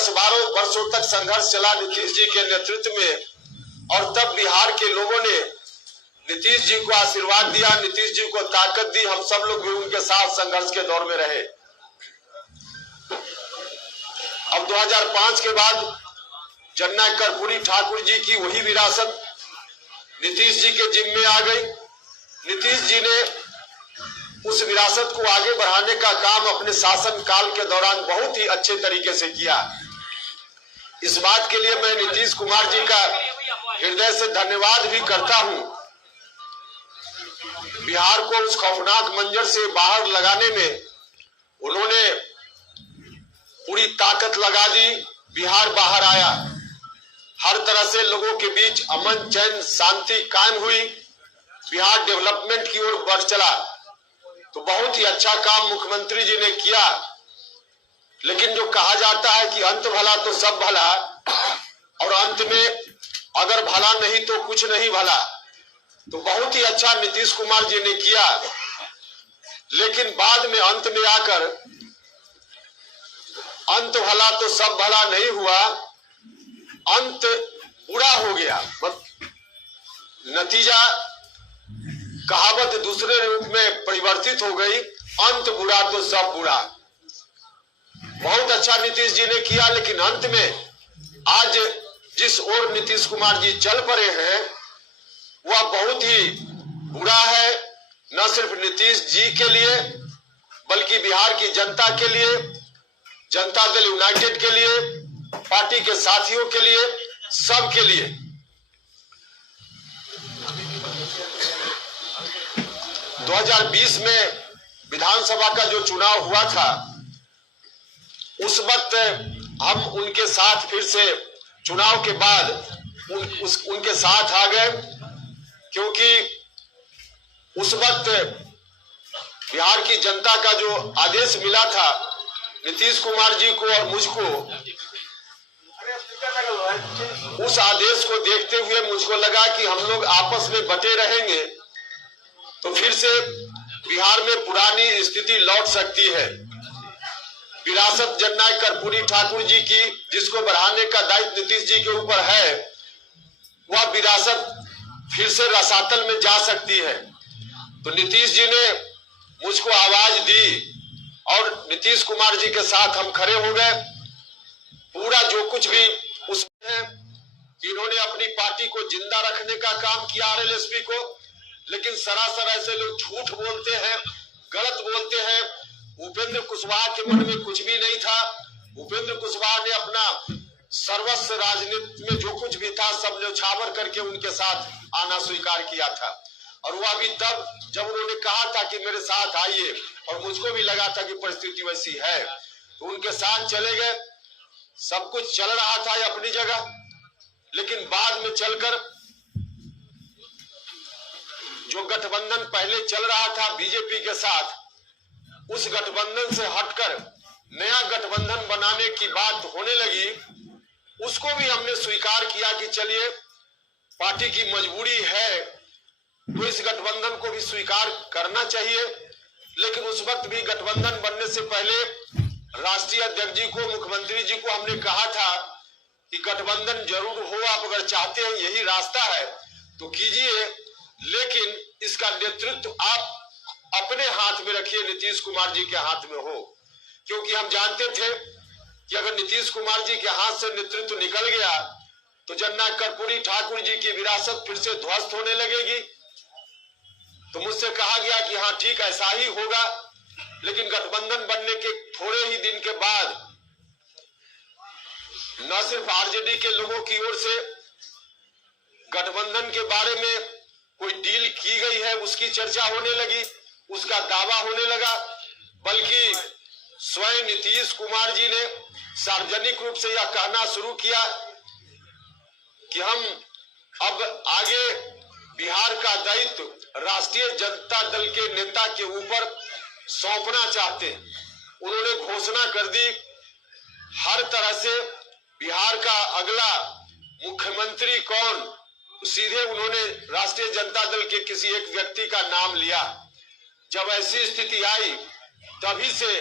10-12 वर्षों तक संघर्ष चला नीतीश जी के नेतृत्व में, और तब बिहार के लोगों ने नीतीश जी को आशीर्वाद दिया, नीतीश जी को ताकत दी। हम सब लोग भी उनके साथ संघर्ष के दौर में रहे। अब 2005 के बाद जननायक कर्पूरी ठाकुर जी की वही विरासत नीतीश जी के जिम्मे आ गई। नीतीश जी ने उस विरासत को आगे बढ़ाने का काम अपने शासन काल के दौरान बहुत ही अच्छे तरीके से किया। इस बात के लिए मैं नीतीश कुमार जी का हृदय से धन्यवाद भी करता हूं। बिहार को उस खौफनाक मंजर से बाहर लगाने में उन्होंने पूरी ताकत लगा दी। बिहार बाहर आया, हर तरह से लोगों के बीच अमन चैन शांति कायम हुई, बिहार डेवलपमेंट की ओर बढ़ चला। तो बहुत ही अच्छा काम मुख्यमंत्री जी ने किया। लेकिन जो कहा जाता है कि अंत भला तो सब भला, और अंत में अगर भला नहीं तो कुछ नहीं भला, तो बहुत ही अच्छा नीतीश कुमार जी ने किया। लेकिन बाद में अंत में आकर अंत भला तो सब भला नहीं हुआ, अंत बुरा हो गया। नतीजा कहावत दूसरे रूप में परिवर्तित हो गई, अंत बुरा तो सब बुरा। बहुत अच्छा नीतीश जी ने किया, लेकिन अंत में आज जिस ओर नीतीश कुमार जी चल पड़े हैं वह बहुत ही बुरा है, न सिर्फ नीतीश जी के लिए बल्कि बिहार की जनता के लिए, जनता दल यूनाइटेड के लिए, पार्टी के साथियों के लिए, सबके लिए। 2020 में विधानसभा का जो चुनाव हुआ था, उस वक्त हम उनके साथ फिर से चुनाव के बाद उनके साथ आ गए, क्योंकि उस वक्त बिहार की जनता का जो आदेश मिला था नीतीश कुमार जी को और मुझको, उस आदेश को देखते हुए मुझको लगा कि हम लोग आपस में बटे रहेंगे तो फिर से बिहार में पुरानी स्थिति लौट सकती है। विरासत जननायक कर्पूरी ठाकुर जी की, जिसको बढ़ाने का दायित्व नीतीश जी के ऊपर है, वह विरासत फिर से रसातल में जा सकती है। तो नीतीश जी ने मुझको आवाज दी और नीतीश कुमार जी के साथ हम खड़े हो गए। पूरा जो कुछ भी उसमें है, इन्होंने अपनी पार्टी को जिंदा रखने का काम किया, आरएलएसपी को, लेकिन सरासर ऐसे लोग झूठ बोलते हैं, गलत बोलते हैं। उपेंद्र कुशवाहा के मन में कुछ भी नहीं था। उपेंद्र कुशवाहा ने अपना सर्वस्व राजनीति में जो कुछ भी था सब न्यौछावर करके उनके साथ आना स्वीकार किया था, और वह भी तब जब उन्होंने कहा था कि मेरे साथ आइए, और मुझको भी लगा था कि परिस्थिति वैसी है, तो उनके साथ चले गए। सब कुछ चल रहा था अपनी जगह, लेकिन बाद में चलकर जो गठबंधन पहले चल रहा था बीजेपी के साथ, उस गठबंधन से हटकर नया गठबंधन बनाने की बात होने लगी। उसको भी हमने स्वीकार किया कि चलिए पार्टी की मजबूरी है तो इस गठबंधन को भी स्वीकार करना चाहिए। लेकिन उस वक्त भी गठबंधन बनने से पहले राष्ट्रीय अध्यक्ष जी को, मुख्यमंत्री जी को हमने कहा था कि गठबंधन जरूर हो, आप अगर चाहते हैं यही रास्ता है तो कीजिए, लेकिन इसका नेतृत्व आप अपने हाथ में रखिए, नीतीश कुमार जी के हाथ में हो। क्योंकि हम जानते थे कि अगर नीतीश कुमार जी के हाथ से नेतृत्व निकल गया तो जननायक कर्पूरी ठाकुर जी की विरासत फिर से ध्वस्त होने लगेगी। तो मुझसे कहा गया कि हाँ ठीक ऐसा ही होगा। लेकिन गठबंधन बनने के थोड़े ही दिन के बाद न सिर्फ आरजेडी के लोगों की ओर से गठबंधन के बारे में कोई डील की गई है उसकी चर्चा होने लगी, उसका दावा होने लगा, बल्कि स्वयं नीतीश कुमार जी ने सार्वजनिक रूप से यह कहना शुरू किया कि हम अब आगे बिहार का दायित्व राष्ट्रीय जनता दल के नेता के ऊपर सौंपना चाहते हैं। उन्होंने घोषणा कर दी, हर तरह से बिहार का अगला मुख्यमंत्री कौन, सीधे उन्होंने राष्ट्रीय जनता दल के किसी एक व्यक्ति का नाम लिया। जब ऐसी स्थिति आई तभी से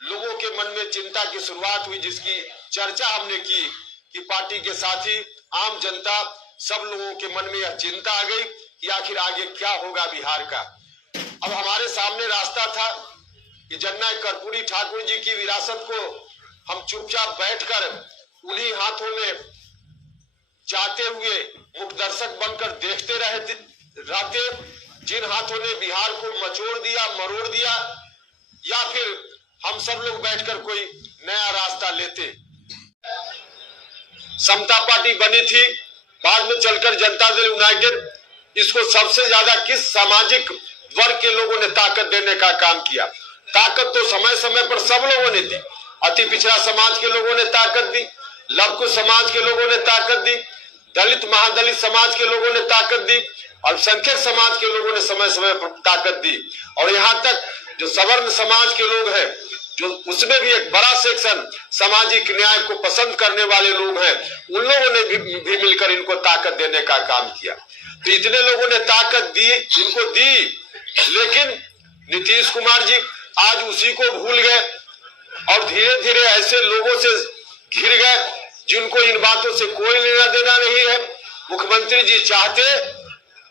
लोगों के मन में चिंता की शुरुआत हुई, जिसकी चर्चा हमने की कि पार्टी के साथी, आम जनता, सब लोगों के मन में यह चिंता आ गई कि आखिर आगे क्या होगा बिहार का। अब हमारे सामने रास्ता था कि जननायक कर्पूरी ठाकुर जी की विरासत को हम चुपचाप बैठकर उन्हीं हाथों में चाहते हुए मुखदर्शक बनकर देखते रहते, जिन हाथों ने बिहार को मचोड़ दिया, मरोड़ दिया, या फिर हम सब लोग बैठकर कोई नया रास्ता लेते। समता पार्टी बनी थी, बाद में चलकर जनता दल यूनाइटेड। इसको सबसे ज्यादा किस सामाजिक वर्ग के लोगों ने ताकत देने का काम किया? ताकत तो समय समय पर सब लोगों ने दी। अति पिछड़ा समाज के लोगों ने ताकत दी, लघु समाज के लोगों ने ताकत दी, दलित महादलित समाज के लोगों ने ताकत दी, अल्पसंख्यक समाज के लोगों ने समय समय पर ताकत दी, और यहाँ तक जो सवर्ण समाज के लोग हैं, जो उसमें भी एक बड़ा सेक्शन सामाजिक न्याय को पसंद करने वाले लोग हैं, उन लोगों ने भी मिलकर इनको ताकत देने का काम किया। तो इतने लोगों ने ताकत दी, इनको दी, लेकिन नीतीश कुमार जी आज उसी को भूल गए और धीरे धीरे ऐसे लोगों से घिर गए जिनको इन बातों से कोई लेना देना नहीं है। मुख्यमंत्री जी चाहते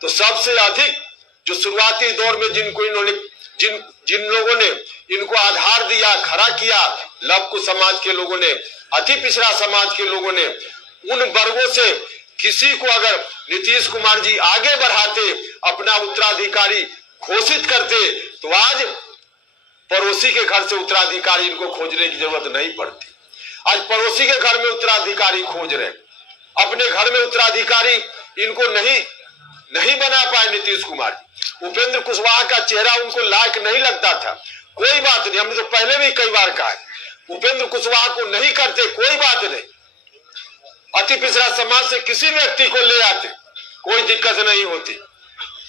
तो सबसे अधिक जो शुरुआती दौर में जिन लोगों ने इनको आधार दिया, खड़ा किया, लघु समाज के लोगों ने, अति पिछड़ा समाज के लोगों ने, उन वर्गों से किसी को अगर नीतीश कुमार जी आगे बढ़ाते, अपना उत्तराधिकारी घोषित करते, तो आज पड़ोसी के घर से उत्तराधिकारी इनको खोजने की जरूरत नहीं पड़ती। आज पड़ोसी के घर में उत्तराधिकारी खोज रहे, अपने घर में उत्तराधिकारी इनको नहीं बना पाए नीतीश कुमार। उपेंद्र कुशवाहा का चेहरा उनको लायक नहीं लगता था, कोई बात नहीं, हमने तो पहले भी कई बार कहा है, उपेंद्र कुशवाहा को नहीं करते, कोई बात नहीं, अति पिछड़ा समाज से किसी व्यक्ति को ले आते, कोई दिक्कत नहीं होती,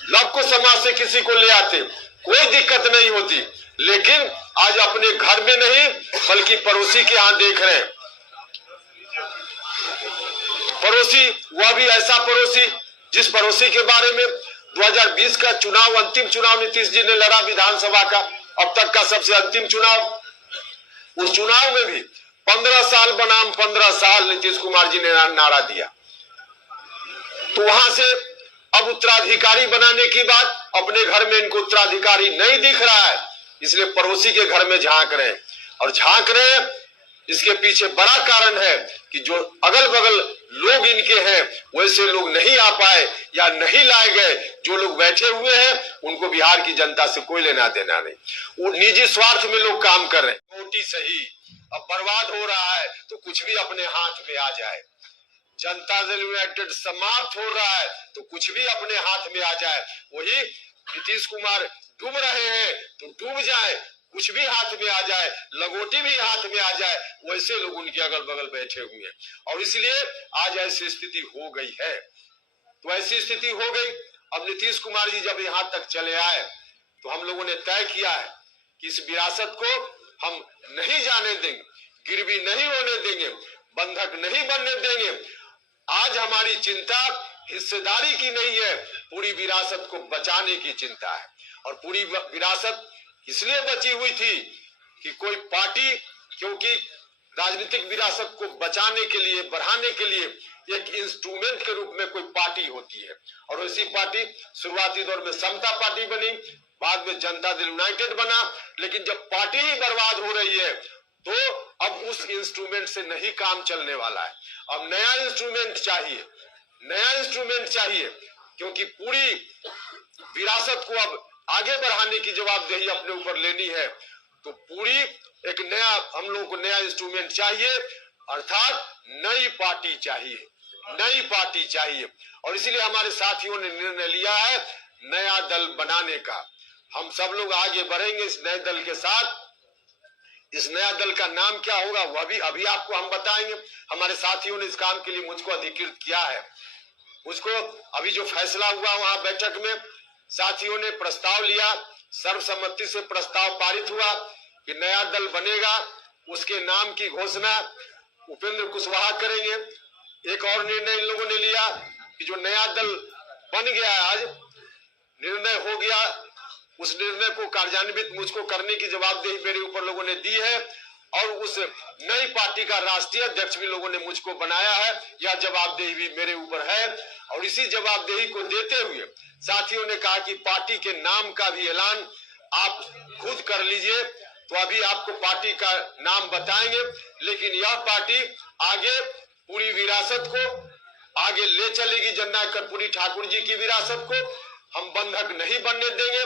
लघु समाज से किसी को ले आते, कोई दिक्कत नहीं होती, लेकिन आज अपने घर में नहीं बल्कि पड़ोसी के यहाँ देख रहे हैं। पड़ोसी, वह भी ऐसा पड़ोसी जिस पड़ोसी के बारे में 2020 का चुनाव, अंतिम चुनाव नीतीश जी ने लड़ा विधानसभा का, अब तक का सबसे अंतिम चुनाव, उस चुनाव में भी 15 साल बनाम 15 साल नीतीश कुमार जी ने नारा दिया। तो वहां से अब उत्तराधिकारी बनाने की बात, अपने घर में इनको उत्तराधिकारी नहीं दिख रहा है, इसलिए पड़ोसी के घर में झांक रहे हैं। और झांक रहे हैं, इसके पीछे बड़ा कारण है कि जो अगल बगल लोग इनके हैं वैसे लोग नहीं आ पाए या नहीं लाए गए। जो लोग बैठे हुए हैं उनको बिहार की जनता से कोई लेना देना नहीं, वो निजी स्वार्थ में लोग काम कर रहे हैं। वोट ही सही, अब बर्बाद हो रहा है तो कुछ भी अपने हाथ में आ जाए, जनता दल यूनाइटेड समाप्त हो रहा है तो कुछ भी अपने हाथ में आ जाए। वही नीतीश कुमार डूब रहे हैं तो डूब जाए, कुछ भी हाथ में आ जाए, लंगोटी भी हाथ में आ जाए, वैसे लोग उनके अगल बगल बैठे हुए हैं। और इसलिए आज ऐसी स्थिति हो गई है। तो ऐसी स्थिति हो गई, अब नीतीश कुमार जी जब यहाँ तक चले आए तो हम लोगों ने तय किया है कि इस विरासत को हम नहीं जाने देंगे, गिरवी नहीं होने देंगे, बंधक नहीं बनने देंगे। आज हमारी चिंता हिस्सेदारी की नहीं है, पूरी विरासत को बचाने की चिंता है। और पूरी विरासत इसलिए बची हुई थी कि कोई पार्टी, क्योंकि राजनीतिक विरासत को बचाने के लिए, बढ़ाने के लिए एक इंस्ट्रूमेंट के रूप में कोई पार्टी होती है, और ऐसी पार्टी शुरुआती दौर में समता पार्टी बनी, बाद में जनता दल यूनाइटेड बना। लेकिन जब पार्टी ही बर्बाद हो रही है तो अब उस इंस्ट्रूमेंट से नहीं काम चलने वाला है। अब नया इंस्ट्रूमेंट चाहिए, नया इंस्ट्रूमेंट चाहिए, क्योंकि पूरी विरासत को अब आगे बढ़ाने की जवाबदेही अपने ऊपर लेनी है। तो पूरी एक नया, हम लोगों को नया इंस्ट्रूमेंट चाहिए, अर्थात नई पार्टी चाहिए, नई पार्टी चाहिए। और इसीलिए हमारे साथियों ने निर्णय लिया है नया दल बनाने का। हम सब लोग आगे बढ़ेंगे इस नए दल के साथ। इस नया दल का नाम क्या होगा वह भी अभी आपको हम बताएंगे। हमारे साथियों ने इस काम के लिए मुझको अधिकृत किया है। मुझको अभी जो फैसला हुआ वहां बैठक में साथियों ने प्रस्ताव लिया, सर्वसम्मति से प्रस्ताव पारित हुआ कि नया दल बनेगा, उसके नाम की घोषणा उपेंद्र कुशवाहा करेंगे। एक और निर्णय इन लोगों ने लिया कि जो नया दल बन गया, आज निर्णय हो गया उस निर्णय को कार्यान्वित मुझको करने की जवाबदेही मेरे ऊपर लोगों ने दी है और उस नई पार्टी का राष्ट्रीय अध्यक्ष भी लोगों ने मुझको बनाया है। यह जवाबदेही भी मेरे ऊपर है और इसी जवाबदेही को देते हुए साथियों ने कहा कि पार्टी के नाम का भी ऐलान आप खुद कर लीजिए। तो अभी आपको पार्टी का नाम बताएंगे, लेकिन यह पार्टी आगे पूरी विरासत को आगे ले चलेगी। जननायक कर्पूरी ठाकुर जी की विरासत को हम बंधक नहीं बनने देंगे।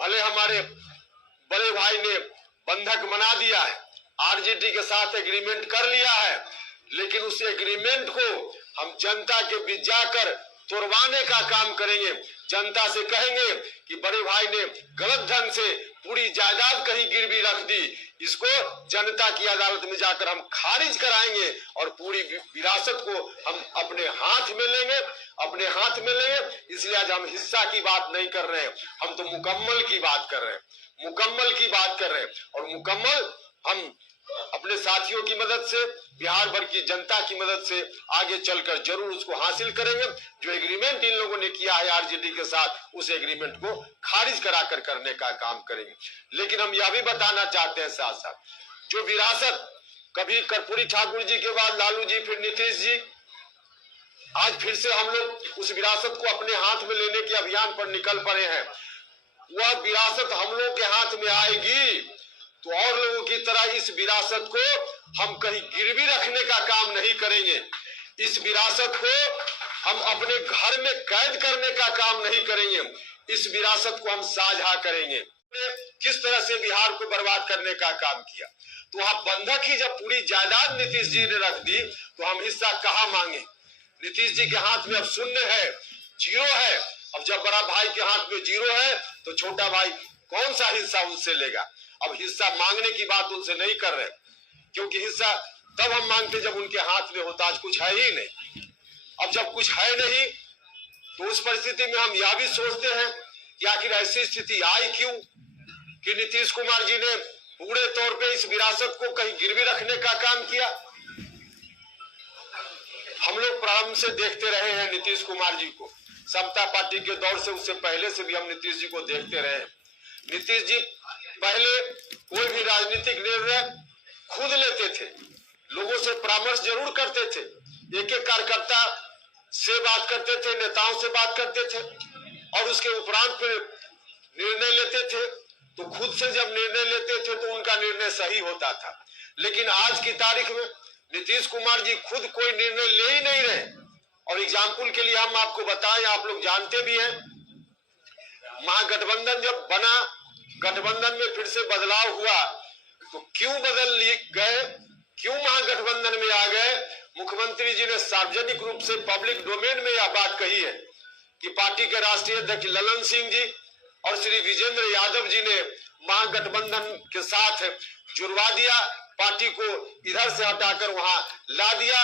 भले हमारे बड़े भाई ने बंधक बना दिया है, आरजेडी के साथ एग्रीमेंट कर लिया है, लेकिन उस एग्रीमेंट को हम जनता के बीच जाकर तोड़वाने का काम करेंगे। जनता से कहेंगे कि बड़े भाई ने गलत ढंग से पूरी जायदाद कहीं गिरवी रख दी, इसको जनता की अदालत में जाकर हम खारिज कराएंगे और पूरी विरासत को हम अपने हाथ में लेंगे, अपने हाथ में लेंगे। इसलिए आज हम हिस्सा की बात नहीं कर रहे हैं, हम तो मुकम्मल की बात कर रहे हैं, मुकम्मल की बात कर रहे हैं। और मुकम्मल हम अपने साथियों की मदद से, बिहार भर की जनता की मदद से आगे चलकर जरूर उसको हासिल करेंगे। जो एग्रीमेंट इन लोगों ने किया है आरजेडी के साथ, उस एग्रीमेंट को खारिज कराकर करने का काम करेंगे। लेकिन हम यह भी बताना चाहते हैं साथ साथ, जो विरासत कभी कर्पूरी ठाकुर जी के बाद लालू जी, फिर नीतीश जी, आज फिर से हम लोग उस विरासत को अपने हाथ में लेने के अभियान पर निकल पड़े हैं। वह विरासत हम लोग के हाथ में आएगी तो और लोगों की तरह इस विरासत को हम कहीं गिरवी रखने का काम नहीं करेंगे। इस विरासत को हम अपने घर में कैद करने का काम नहीं करेंगे। इस विरासत को हम साझा करेंगे। किस तरह से बिहार को बर्बाद करने का काम किया, तो वहां बंधक ही जब पूरी जायदाद नीतीश जी ने रख दी तो हम हिस्सा कहाँ मांगे। नीतीश जी के हाथ में अब शून्य है, जीरो है। अब जब बड़ा भाई के हाथ में जीरो है तो छोटा भाई कौन सा हिस्सा उनसे लेगा। अब हिस्सा मांगने की बात उनसे नहीं कर रहे, क्योंकि हिस्सा तब हम मांगते जब उनके हाथ में होता। आज कुछ है ही नहीं। अब जब कुछ है नहीं तो उस परिस्थिति में हम यह भी सोचते हैं कि आखिर ऐसी स्थिति आई क्यों कि नीतीश कुमार जी ने पूरे तौर पे इस विरासत को कहीं गिरवी रखने का काम किया। हम लोग प्रारंभ से देखते रहे हैं नीतीश कुमार जी को, समता पार्टी के दौर से, उससे पहले से भी हम नीतीश जी को देखते रहे हैं। नीतीश जी पहले कोई भी राजनीतिक निर्णय खुद लेते थे, लोगों से परामर्श जरूर करते थे, एक एक कार्यकर्ता से बात करते थे, नेताओं से बात करते थे और उसके उपरांत फिर निर्णय लेते थे। तो खुद से जब निर्णय लेते थे तो उनका निर्णय सही होता था। लेकिन आज की तारीख में नीतीश कुमार जी खुद कोई निर्णय ले ही नहीं रहे। और एग्जाम्पल के लिए हम आपको बताएं, आप लोग जानते भी हैं, महागठबंधन जब बना, गठबंधन में फिर से बदलाव हुआ तो क्यों बदल गए, क्यों महागठबंधन में आ गए। मुख्यमंत्री जी ने सार्वजनिक रूप से पब्लिक डोमेन में यह बात कही है कि पार्टी के राष्ट्रीय अध्यक्ष ललन सिंह जी और श्री विजेंद्र यादव जी ने महागठबंधन के साथ जुड़वा दिया, पार्टी को इधर से हटाकर वहां ला दिया।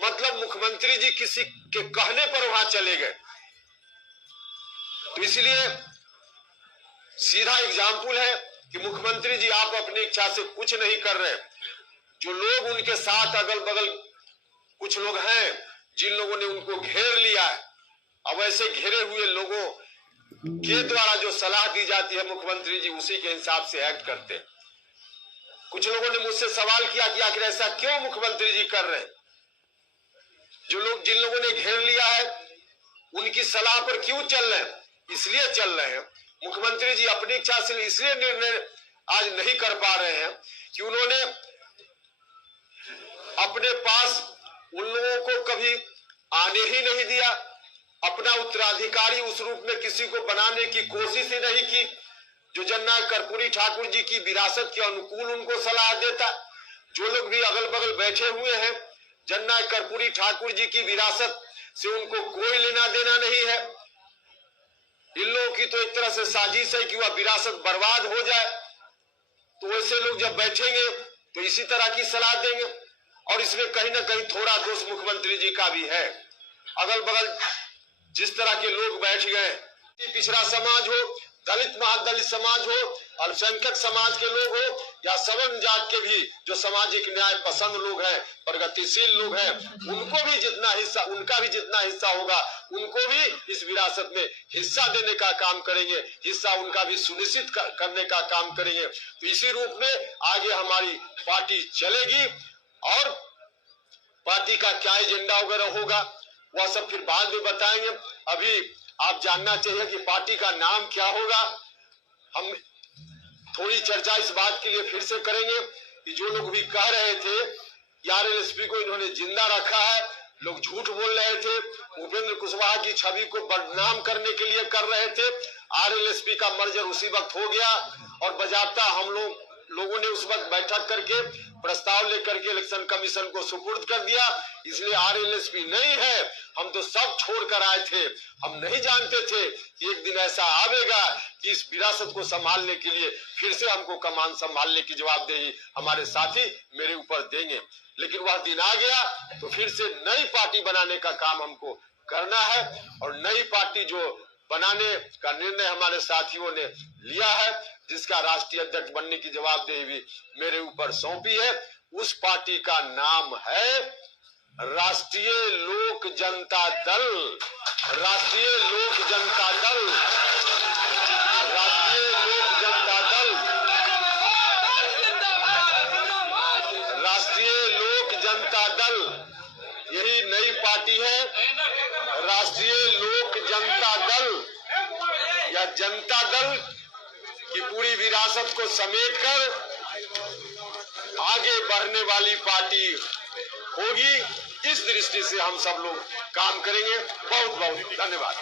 मतलब मुख्यमंत्री जी किसी के कहने पर वहां चले गए। तो इसलिए सीधा एग्जाम्पल है कि मुख्यमंत्री जी आप अपनी इच्छा से कुछ नहीं कर रहे। जो लोग उनके साथ अगल बगल कुछ लोग हैं जिन लोगों ने उनको घेर लिया है, अब ऐसे घेरे हुए लोगों के द्वारा जो सलाह दी जाती है मुख्यमंत्री जी उसी के हिसाब से एक्ट करते हैं। कुछ लोगों ने मुझसे सवाल किया कि आखिर ऐसा क्यों मुख्यमंत्री जी कर रहे हैं। जो लोग जिन लोगों ने घेर लिया है उनकी सलाह पर क्यों चल रहे हैं, इसलिए चल रहे हैं। मुख्यमंत्री जी अपनी इच्छा से इसलिए निर्णय आज नहीं कर पा रहे हैं कि उन्होंने अपने पास उन लोगों को कभी आने ही नहीं दिया, अपना उत्तराधिकारी उस रूप में किसी को बनाने की कोशिश ही नहीं की जो जननायक कर्पूरी ठाकुर जी की विरासत के अनुकूल उनको सलाह देता। जो लोग भी अगल बगल बैठे हुए हैं, जननायक कर्पूरी ठाकुर जी की विरासत से उनको कोई लेना देना नहीं है। इन लोगों की तो एक तरह से साजिश है कि वह विरासत बर्बाद हो जाए। तो वैसे लोग जब बैठेंगे तो इसी तरह की सलाह देंगे और इसमें कहीं ना कहीं थोड़ा दोष मुख्यमंत्री जी का भी है। अगल बगल जिस तरह के लोग बैठ गए, पिछड़ा समाज हो, दलित महादलित समाज हो, अल्पसंख्यक समाज के लोग हो या सवर्ण जात के भी जो सामाजिक न्याय पसंद लोग हैं, प्रगतिशील लोग हैं, उनको भी जितना हिस्सा, उनका भी जितना हिस्सा होगा, उनको भी इस विरासत में हिस्सा देने का काम करेंगे, हिस्सा उनका भी सुनिश्चित करने का काम करेंगे। तो इसी रूप में आगे हमारी पार्टी चलेगी और पार्टी का क्या एजेंडा वगैरह होगा वह सब फिर बाद में बताएंगे। अभी आप जानना चाहिए कि पार्टी का नाम क्या होगा। हम थोड़ी चर्चा इस बात के लिए फिर से करेंगे कि जो लोग भी कह रहे थे कि आरएलएसपी को इन्होंने जिंदा रखा है, लोग झूठ बोल रहे थे, उपेंद्र कुशवाहा की छवि को बदनाम करने के लिए कर रहे थे। आरएलएसपी का मर्जर उसी वक्त हो गया और बजाबता हम लोगों ने उस वक्त बैठक करके प्रस्ताव लेकर के इलेक्शन कमीशन को सुपुर्द कर दिया। इसलिए आरएलएसपी नहीं है, हम तो सब छोड़ कर आए थे। हम नहीं जानते थे कि एक दिन ऐसा आवेगा कि इस विरासत को संभालने के लिए फिर से हमको कमान संभालने की जवाबदेही हमारे साथी मेरे ऊपर देंगे। लेकिन वह दिन आ गया तो फिर से नई पार्टी बनाने का काम हमको करना है और नई पार्टी जो बनाने का निर्णय हमारे साथियों ने लिया है, जिसका राष्ट्रीय अध्यक्ष बनने की जवाबदेही भी मेरे ऊपर सौंपी है, उस पार्टी का नाम है राष्ट्रीय लोक जनता दल। राष्ट्रीय लोक जनता दल, राष्ट्रीय लोक जनता दल, राष्ट्रीय लोक जनता दल, यही नई पार्टी है। राष्ट्रीय लोक जनता दल या जनता दल की पूरी विरासत को समेटकर आगे बढ़ने वाली पार्टी होगी। इस दृष्टि से हम सब लोग काम करेंगे। बहुत बहुत धन्यवाद।